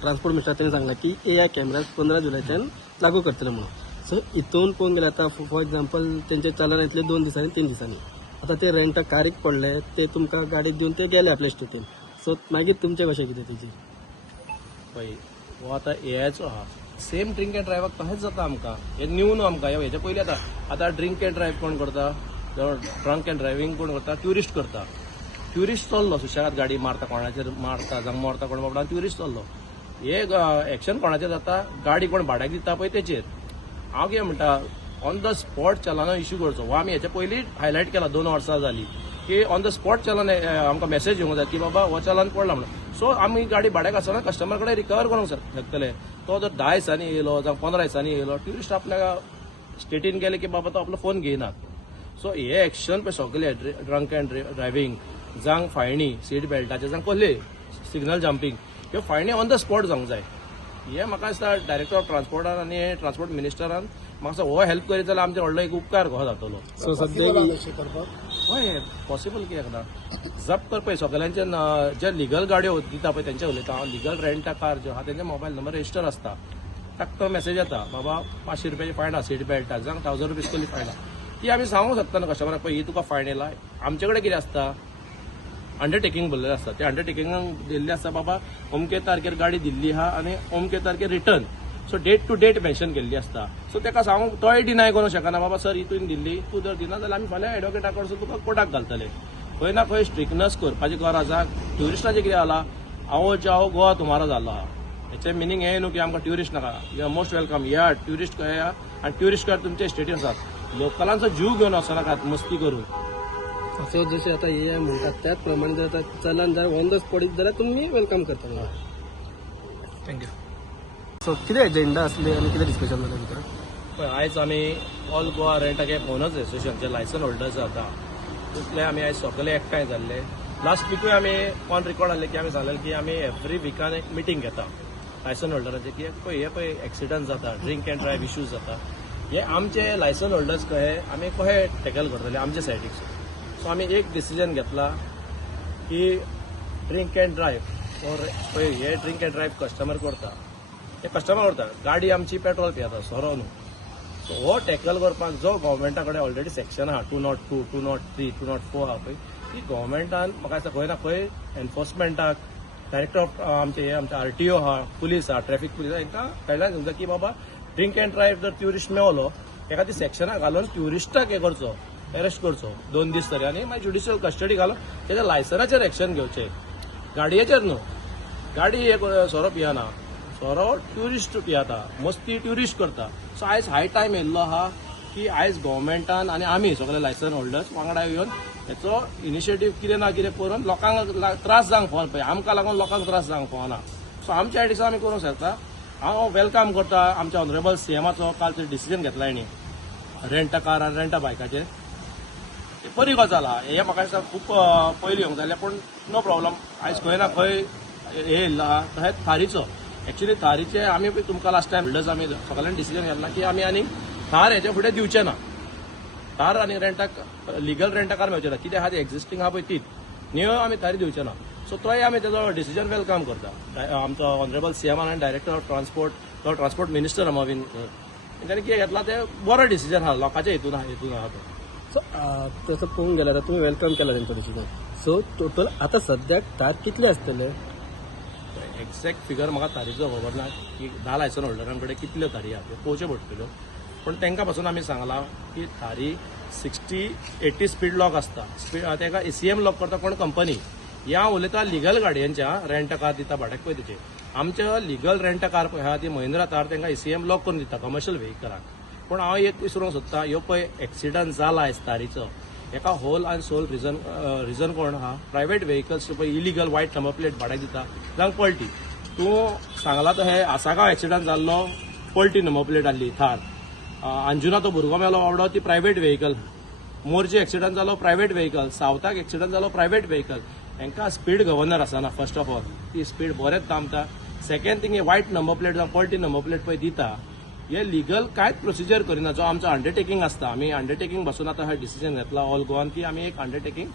Transport मिनिस्टरांनी सांगला की AI camera 15 जुलैच्यान लागू करतले म्हणून. सो इथून पळोवंक गेल्यार आता फॉर एग्जाम्पल तेंचे चलन येतले 2 दिसांनी 3 दिसांनी. आता ते रेंटा कारीक पडले ते तुमकां गाडीक दिवन ते गेले आपल्या स्टेटीन. सो मागीर तुमचें कशें कितें तेजी पळय हो आतां एआयचो आहा सेम ड्रिंक एंड ड्रायवाक तशेंच जाता आमकां. हे न्यू न्हू आमकां हेचे पयलीं आतां ड्रिंक एंड ड्रायव्ह कोण करता ड्रंक एंड ड्रायव्हिंग कोण करता ट्युरिस्ट करता. ट्युरिस्ट चल्लो सुशेगाद गाडी मारता कोणाचेर मारता जावं मरता कोण बाबडा ट्युरिस्ट चल्लो. हे एक्शन कोणाचेर जाता गाडी कोण भाड्याक दिता पळय तेचेर. हांव कितें म्हणटा on the spot challan issue करचो हो आमी हेच्या पयलीं हायलायट केला 2 वर्सां जालीं की ऑन द स्पॉट चलान आमकां मेसेज येवंक जाय की बाबा हो चलान पडला म्हणून. सो आमी गाडी भाड्याक आसतना कस्टमर कडेन रिकवर करूंक शकतले. तो जर 10 दिसांनी येयलो जावं 15 दिसांनी येयलो ट्युरिस्ट आपल्या स्टेटीन गेले की बाबा तो आपलो फोन घेयना. सो हे एक्शन पळय सगळे ड्रंक एंड ड्रायव्हिंग जावं फायनी सीट बेल्टाचे जावं कसले सिग्नल जम्पिंग ह्यो फायनी ऑन द स्पॉट जावंक जाय. हे म्हाका दिसता डायरेक्टर ऑफ ट्रान्सपोर्टान आनी ट्रान्सपोर्ट मिनिस्टरान म्हाका दिसता हो हेल्प करीत जाल्यार आमचे व्हडलो एक उपकार कहो जातलो. सो सद्या हय पॉसिबल कित्याक ना जप्त कर पळय सगळ्यांचे जे लिगल गाडयो दिता पळय तेंचे उलयता हांव लिगल रेंट कार ज्यो आहा तेंचे मोबायल नंबर रजिस्टर आसता. ताका मेसेज येता बाबा 500 रुपयाची फायन आहा सीट बेल्टाक जावं 1000 रुपीज कसली फायन आहा ती आमी सांगूंक शकता ना कस्टमराक पळय ही तुका फायन येयला. आमचे कडेन कितें आसता अंडरटेकिंग बरयल्लें आसता. ते अंडरटेकिंगाक दिल्लें आसता बाबा अमके तारखेर गाडी दिल्ली आहा आनी अमके तारखेर return. So date to date mention केल्ली आसता. सो ताका सांगूंक तोय डिनाय करूंक शकना बाबा सर ही तुवें दिल्ली तूं जर दिना जाल्यार आमी फाल्यां एडवोकेटा कडसून तुका कोर्टाक घालतले. खंय ना खंय स्ट्रिक्टनस करपाची गरज आसा. ट्युरिस्टाचें कितें जाला आओ जाओ गोवा तुमारो जालो आहा. हेचें मिनींग हें न्हू की आमकां ट्युरिस्ट नाका. यू आर मोस्ट वेलकम या ट्युरिस्ट या आनी ट्युरिस्ट कार तुमचे स्टेटीन आसात. लोकलांचो जीव घेवन वचनाकात मस्ती करून. सो जशें आतां AI म्हणटात त्याच प्रमाणे जर आतां चलन जर ऑन द स्पॉट जाल्यार तुमी वेलकम करता. थँक्यू. सो कितें एजेंडा आसली आनी कितें डिस्कशन जालें भितर पळय आयज आमी all Goa rent again owners एसोसिएशनचे लायसन होल्डर्स जाता तितले आमी आयज सगळे एकठांय जाल्ले. लास्ट विकूय आमी ऑन रिकॉर्ड आहले की आमी सांगलें की आमी एवरी विकान एक मिटींग घेता लायसन होल्डरांचे की पळय हे पळय एक्सिडंट जाता ड्रिंक एंड ड्रायव्ह इश्यूज जाता हे आमचे लायसन होल्डर्स कहे आमी कशे टॅकल करतले आमचे सायडीक. सो आमी एक डिसिजन घेतला की ड्रिंक एंड ड्रायव्ह और पळय हे ड्रिंक एंड ड्रायव्ह कस्टमर करता हे कस्टमर करता गाडी आमची पेट्रोल पियेता सोरो न्हू. सो हो टॅकल करपाक जो गव्हर्मेंटा कडेन ऑलरेडी सेक्शन आहा 202, 203, 204 आहा पळय ती गव्हर्मेंटान म्हाका दिसता खंय ना खंय एनफोर्समेंटाक डायरेक्टर ऑफ आमचे RTO आहा पुलीस आहा ट्रॅफिक पुलीस आहा हांकां गायडलायन्स दिवंक जाय की बाबा ड्रिंक एंड ड्रायव्ह जर ट्युरिस्ट मेवलो एका ती सेक्शनाक घालून ट्युरिस्टाक हे करचो अरेस्ट करचो 2 दीस तरी आनी मागीर ज्युडिशियल कस्टडी घालून तेच्या लायसनाचेर एक्शन घेवचें गाडयेचेर न्हू. गाडी हे सोरो पियना सोरो ट्युरिस्ट पियेता मस्ती ट्युरिस्ट करता. सो आयज हाय टायम येयल्लो आहा की आयज गव्हर्मेंटान आनी आमी सगळे लायसन होल्डर्स वांगडा येवन हेचो इनिशिएटीव कितें ना कितें करून लोकांक त्रास जावंक फावना पळय आमकां लागून लोकांक त्रास जावंक फावना. सो आमच्या आयडिसा आमी करूंक शकता. हांव वेलकम करता आमच्या ऑनरेबल CMाचो कालचो डिसिजन घेतला हेणी रेंट अ कार आनी रेंट अ बायकाचेर. बरी गजाल आहा. हे म्हाका दिसता खूब पयलीं येवंक जाय पूण नो प्रॉब्लम आयज खंय ना खंय हे येयल्लो आहा. तशेंच थारीचो एक्चुअली थारीचे आमी तुमकां लास्ट टायम होल्डर्स आमी सगळ्यांनी डिसिजन घेतला की आमी आनी थार हेचे फुडें दिवचे ना. थार आनी रेंटाक लिगल रेंटा कार मेळचे ना कितें आहा ती एक्झिस्टींग आहा पळय तीच न्यू आमी थारी दिवचे ना. सो तोय आमी तेजो डिसिजन वेलकम करता. आमचो ऑनरेबल CM आनी डायरेक्टर ऑफ ट्रान्सपोर्ट मिनिस्टर अमोवीन तेंच्यांनी कितें घेतला ते बरो डिसिजन आहा लोकांच्या हितून आहा तो. सो तसं पळोवंक गेल्यार आतां तुमी वेलकम केला तेंचो डिसिजन. सो टोटल आतां सद्याक तार कितले आसतले एक्झॅक्ट फिगर म्हाका तारीचो खबर ना की 10 लायसन होल्डरां कडेन कितल्यो तारी आहा त्यो पळोवचे पडटल्यो. पूण तांकां पासून आमी सांगलां की थारी 60-80 स्पीड लॉक आसता ताका ACM लॉक करता कोण कंपनी. ह्या उलयता लिगल गाडयांच्या रेंट कार दिता भाड्याक पळय तेचे. आमच्या लिगल रेंट कार पळय आहा ती महिंद्रा थार तांकां ACM लॉक करून दिता कमर्शियल व्हेहिकलाक. पूण हांव एक विसरूंक सोदता ह्यो पळय एक्सिडंट जाला आयज थारीचो हेका होल आनी सोल रिजन कोण आहा प्रायवेट व्हेहिकल्स पळय इलिगल वायट नंबर प्लेट भाड्याक दिता जावं पलटी. तूं सांगला तो हे आसागांव एक्सिडंट जाल्लो पलटी नंबर प्लेट आसली थार. अंजुना तो भुरगो मेलो बाबडो ती प्रायवेट व्हेहिकल. मोरजी एक्सिडंट जालो प्रायवेट व्हेहिकल. सावथाक एक्सिडंट जालो प्रायवेट व्हेहिकल. हांकां स्पीड गव्हर्नर आसना फर्स्ट ऑफ ऑल ती स्पीड बरेंच थांबता. सेकंड थिंग हे वायट नंबर प्लेट जावं पलटी नंबर प्लेट पळय दिता हे लिगल कांयच प्रोसिजर करिना जो आमचो अंडरटेकिंग आसता. आमी अंडरटेकिंग बसून आतां डिसिजन घेतला ऑल गोवान की आमी एक अंडरटेकिंग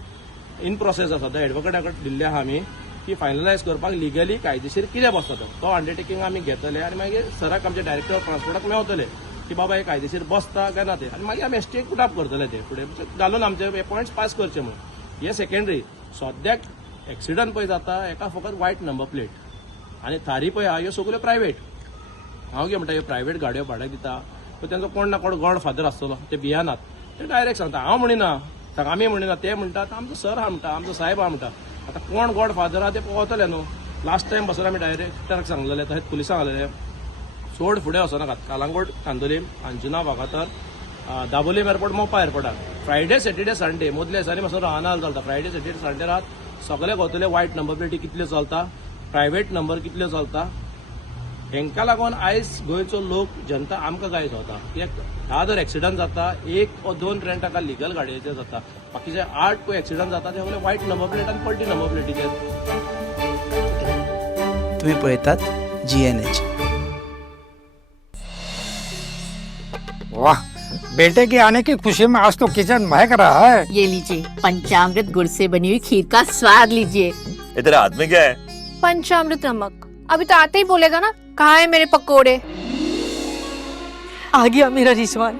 इन प्रोसेस आसा तो एडवोकेटा कडेन दिल्ले आहा आमी की फायनलायज करपाक लिगली कायदेशीर कितें बसता तो अंडरटेकिंग आमी घेतले आनी मागीर सराक आमचे डायरेक्टर ऑफ ट्रान्सपोर्टाक मेळटले की बाबा हे कायदेशीर बसता काय ना ते आनी मागीर आमी एसटीक पुटअप करतले ते फुडें घालून आमचे पॉयंट्स पास करचे म्हणून हे सेकंडरी. सद्याक एक्सिडंट पळय जाता एका फकत वायट नंबर प्लेट आनी थारी पळय आहा ह्यो सगल्यो प्रायवेट. हांव कितें म्हणटा ह्यो प्रायवेट गाडयो भाड्याक दिता सो तांचो कोण ना कोण गॉड फादर आसतलो ते भियानात ते डायरेक्ट सांगता हांव म्हणिना आमी म्हणिना ते म्हणटात आमचो सर आहा म्हणटा आमचो साहेब आहा म्हणटा. आतां कोण गॉड फादर आहा ते पळोवतले न्हू. लास्ट टायम बसून आमी डायरेक्टराक सांगलेले तशेंच पुलिसांक घाललेले चड फुडें वचनाकात. कालांगूट कांदोलीम अंजुना वागातर दाबोलीम एअरपोर्ट मोपा एअरपोर्टार फ्रायडे सॅटर्डे संडे मदल्या दिसांनी पासून राहना चलता. फ्रायडे सॅटर्डे संडे रात सगळे गवतले वायट नंबर प्लेटी कितल्यो चलता प्रायवेट नंबर कितल्यो चलता. हेंका लागून आयज गोंयचो लोक जनता आमकां गाय जाता. ह्या जर एक्सिडंट जाता 1 वा 2 रेंटाका लिगल गाडयेचे जाता बाकीचे 8 पळय एक्सिडंट जाता ते सगळे वायट नंबर प्लेट आनी पलटी नंबर प्लेटीचे. तुम्ही पळयतात GNH. वाह, बेटे के आने की खुशी में आज तो किचन महक रहा है. ये लीजिए पंचामृत गुड़ से बनी हुई खीर का स्वाद लीजिए. ये तेरे हाथ में क्या है? पंचामृत नमक. अभी तो आते ही बोलेगा ना कहाँ है मेरे पकोड़े. आ गया मेरा रिजवान,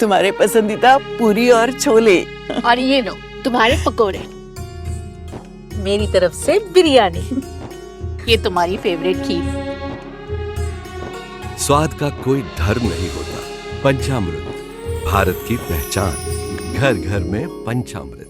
तुम्हारे पसंदीदा पूरी और छोले. और ये लो तुम्हारे पकोड़े. मेरी तरफ से बिरयानी. ये तुम्हारी फेवरेट खीर. स्वाद का कोई धर्म नहीं होता. पंचामृत, भारत की पहचान. घर घर में पंचामृत.